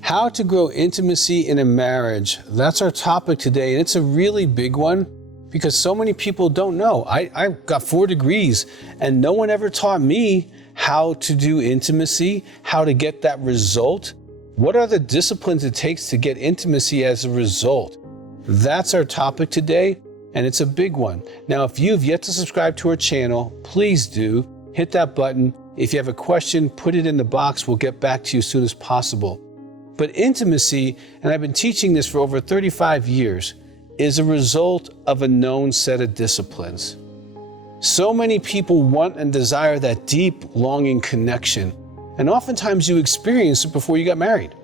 How to grow intimacy in a marriage. That's our topic today, and it's a really big one because so many people don't know. I got 4 degrees and no one ever taught me how to do intimacy, how to get that result. What are the disciplines it takes to get intimacy as a result? That's our topic today, and it's a big one. Now, if you've yet to subscribe to our channel, please do. Hit that button. If you have a question, put it in the box. We'll get back to you as soon as possible. But intimacy, and I've been teaching this for over 35 years, is a result of a known set of disciplines. So many people want and desire that deep, longing connection. And oftentimes you experienced it before you got married.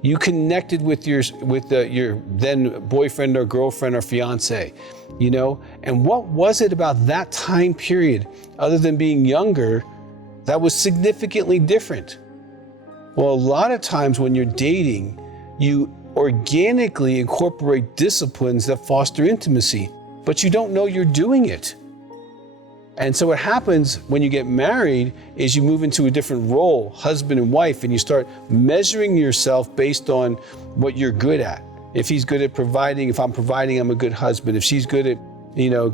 You connected with your then boyfriend or girlfriend or fiance, and what was it about that time period, other than being younger, that was significantly different? Well, a lot of times when you're dating, you organically incorporate disciplines that foster intimacy, but you don't know you're doing it. And so what happens when you get married is you move into a different role, husband and wife, and you start measuring yourself based on what you're good at. If he's good at providing, if I'm providing, I'm a good husband. If she's good at,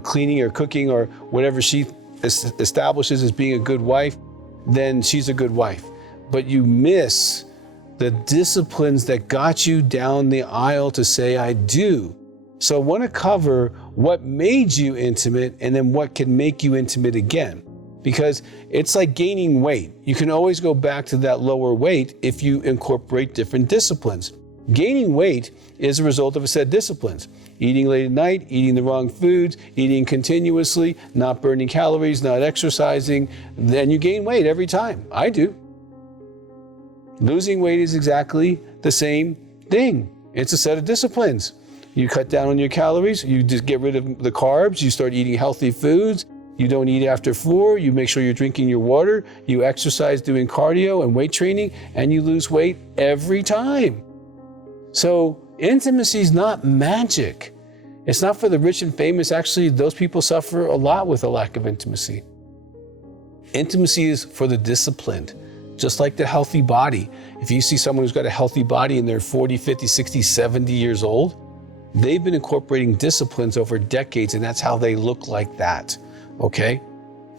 cleaning or cooking or whatever she establishes as being a good wife, then she's a good wife. But you miss the disciplines that got you down the aisle to say, I do. So I want to cover what made you intimate and then what can make you intimate again. Because it's like gaining weight. You can always go back to that lower weight if you incorporate different disciplines. Gaining weight is a result of a set of disciplines. Eating late at night, eating the wrong foods, eating continuously, not burning calories, not exercising. Then you gain weight every time. I do. Losing weight is exactly the same thing. It's a set of disciplines. You cut down on your calories, you just get rid of the carbs, you start eating healthy foods, you don't eat after 4, you make sure you're drinking your water, you exercise doing cardio and weight training, and you lose weight every time. So intimacy is not magic. It's not for the rich and famous. Actually, those people suffer a lot with a lack of intimacy. Intimacy is for the disciplined. Just like the healthy body. If you see someone who's got a healthy body and they're 40, 50, 60, 70 years old, they've been incorporating disciplines over decades, and that's how they look like that, okay?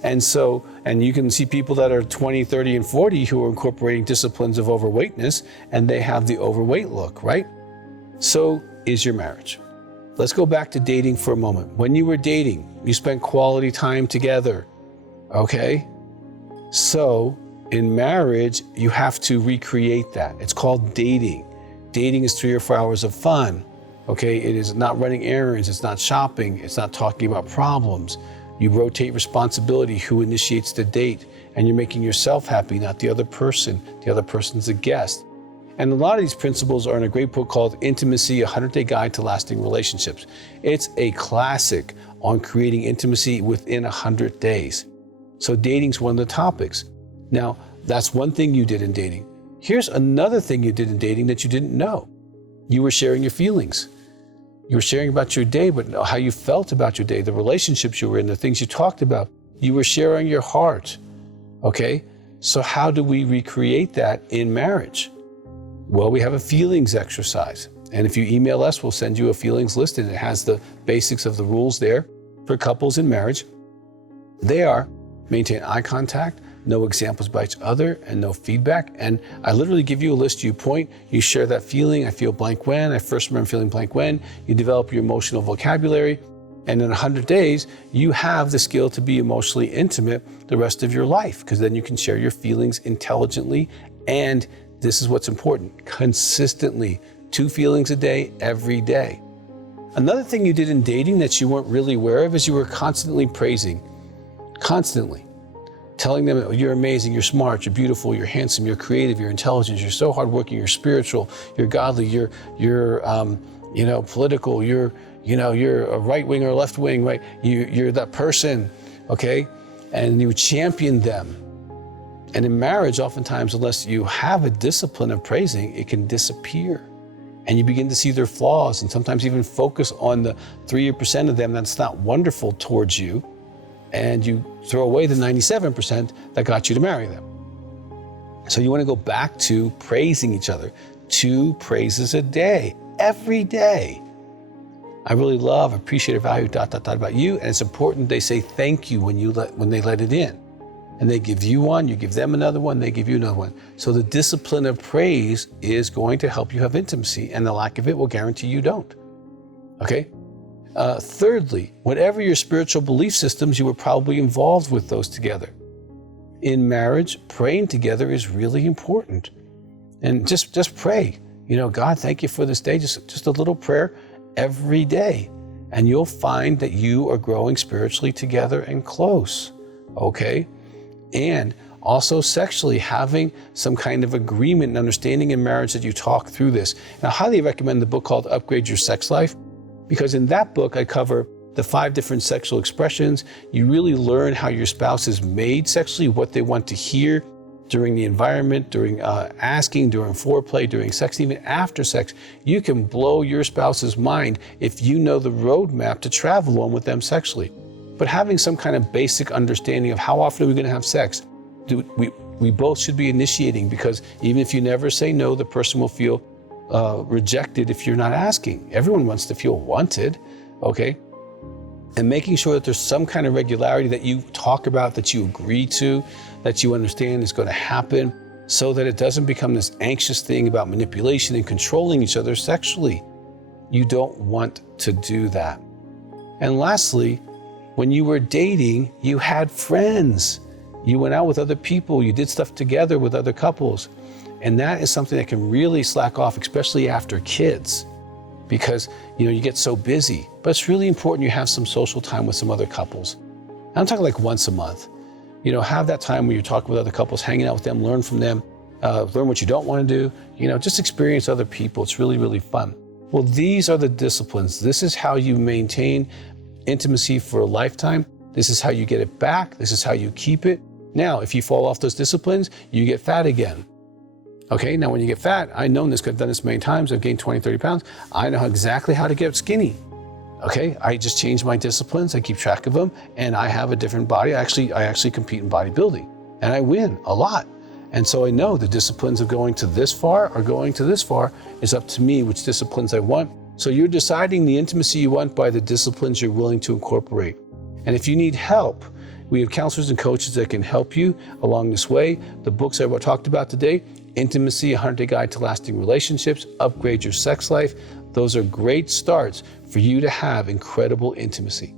And you can see people that are 20, 30, and 40 who are incorporating disciplines of overweightness, and they have the overweight look, right? So is your marriage. Let's go back to dating for a moment. When you were dating, you spent quality time together, okay? So in marriage, you have to recreate that. It's called dating. Dating is 3 or 4 hours of fun, okay? It is not running errands, it's not shopping, it's not talking about problems. You rotate responsibility, who initiates the date, and you're making yourself happy, not the other person. The other person's a guest. And a lot of these principles are in a great book called Intimacy, a 100-Day Guide to Lasting Relationships. It's a classic on creating intimacy within 100 days. So dating's one of the topics. Now, that's one thing you did in dating. Here's another thing you did in dating that you didn't know. You were sharing your feelings. You were sharing about your day, but how you felt about your day, the relationships you were in, the things you talked about. You were sharing your heart, okay? So how do we recreate that in marriage? Well, we have a feelings exercise. And if you email us, we'll send you a feelings list, and it has the basics of the rules there for couples in marriage. They are maintain eye contact, no examples by each other, and no feedback. And I literally give you a list, you point, you share that feeling, I feel blank when, I first remember feeling blank when, you develop your emotional vocabulary, and in 100 days, you have the skill to be emotionally intimate the rest of your life, because then you can share your feelings intelligently, and this is what's important, consistently, 2 feelings a day, every day. Another thing you did in dating that you weren't really aware of is you were constantly praising, constantly. Telling them you're amazing, you're smart, you're beautiful, you're handsome, you're creative, you're intelligent, you're so hardworking, you're spiritual, you're godly, you're political, you're a right wing or left wing, right? You're that person, okay? And you champion them. And in marriage, oftentimes, unless you have a discipline of praising, it can disappear. And you begin to see their flaws and sometimes even focus on the 3% of them that's not wonderful towards you. And you throw away the 97% that got you to marry them. So you want to go back to praising each other, 2 praises a day, every day. I really love, appreciate, or value, about you. And it's important they say thank you when they let it in. And they give you one, you give them another one, they give you another one. So the discipline of praise is going to help you have intimacy, and the lack of it will guarantee you don't. Okay? Thirdly, whatever your spiritual belief systems, you were probably involved with those together. In marriage, praying together is really important. And just pray. God, thank you for this day. Just a little prayer every day. And you'll find that you are growing spiritually together and close. Okay? And also sexually, having some kind of agreement and understanding in marriage that you talk through this. And I highly recommend the book called Upgrade Your Sex Life, because in that book, I cover the 5 different sexual expressions. You really learn how your spouse is made sexually, what they want to hear during the environment, during asking, during foreplay, during sex, even after sex. You can blow your spouse's mind if you know the roadmap to travel on with them sexually. But having some kind of basic understanding of how often are we going to have sex, we both should be initiating, because even if you never say no, the person will feel rejected if you're not asking. Everyone wants to feel wanted, okay? And making sure that there's some kind of regularity that you talk about, that you agree to, that you understand is going to happen, so that it doesn't become this anxious thing about manipulation and controlling each other sexually. You don't want to do that. And lastly, when you were dating, you had friends. You went out with other people. You did stuff together with other couples. And that is something that can really slack off, especially after kids, because you get so busy. But it's really important you have some social time with some other couples. I'm talking like once a month. Have that time where you're talking with other couples, hanging out with them, learn from them, learn what you don't want to do, just experience other people. It's really, really fun. Well, these are the disciplines. This is how you maintain intimacy for a lifetime. This is how you get it back. This is how you keep it. Now, if you fall off those disciplines, you get fat again. Okay, now when you get fat, I've known this, I've done this many times, I've gained 20, 30 pounds. I know exactly how to get skinny. Okay, I just change my disciplines, I keep track of them, and I have a different body. I actually compete in bodybuilding, and I win a lot. And so I know the disciplines of going to this far or going to this far is up to me, which disciplines I want. So you're deciding the intimacy you want by the disciplines you're willing to incorporate. And if you need help, we have counselors and coaches that can help you along this way. The books I talked about today, Intimacy, 100-Day Guide to Lasting Relationships, Upgrade Your Sex Life. Those are great starts for you to have incredible intimacy.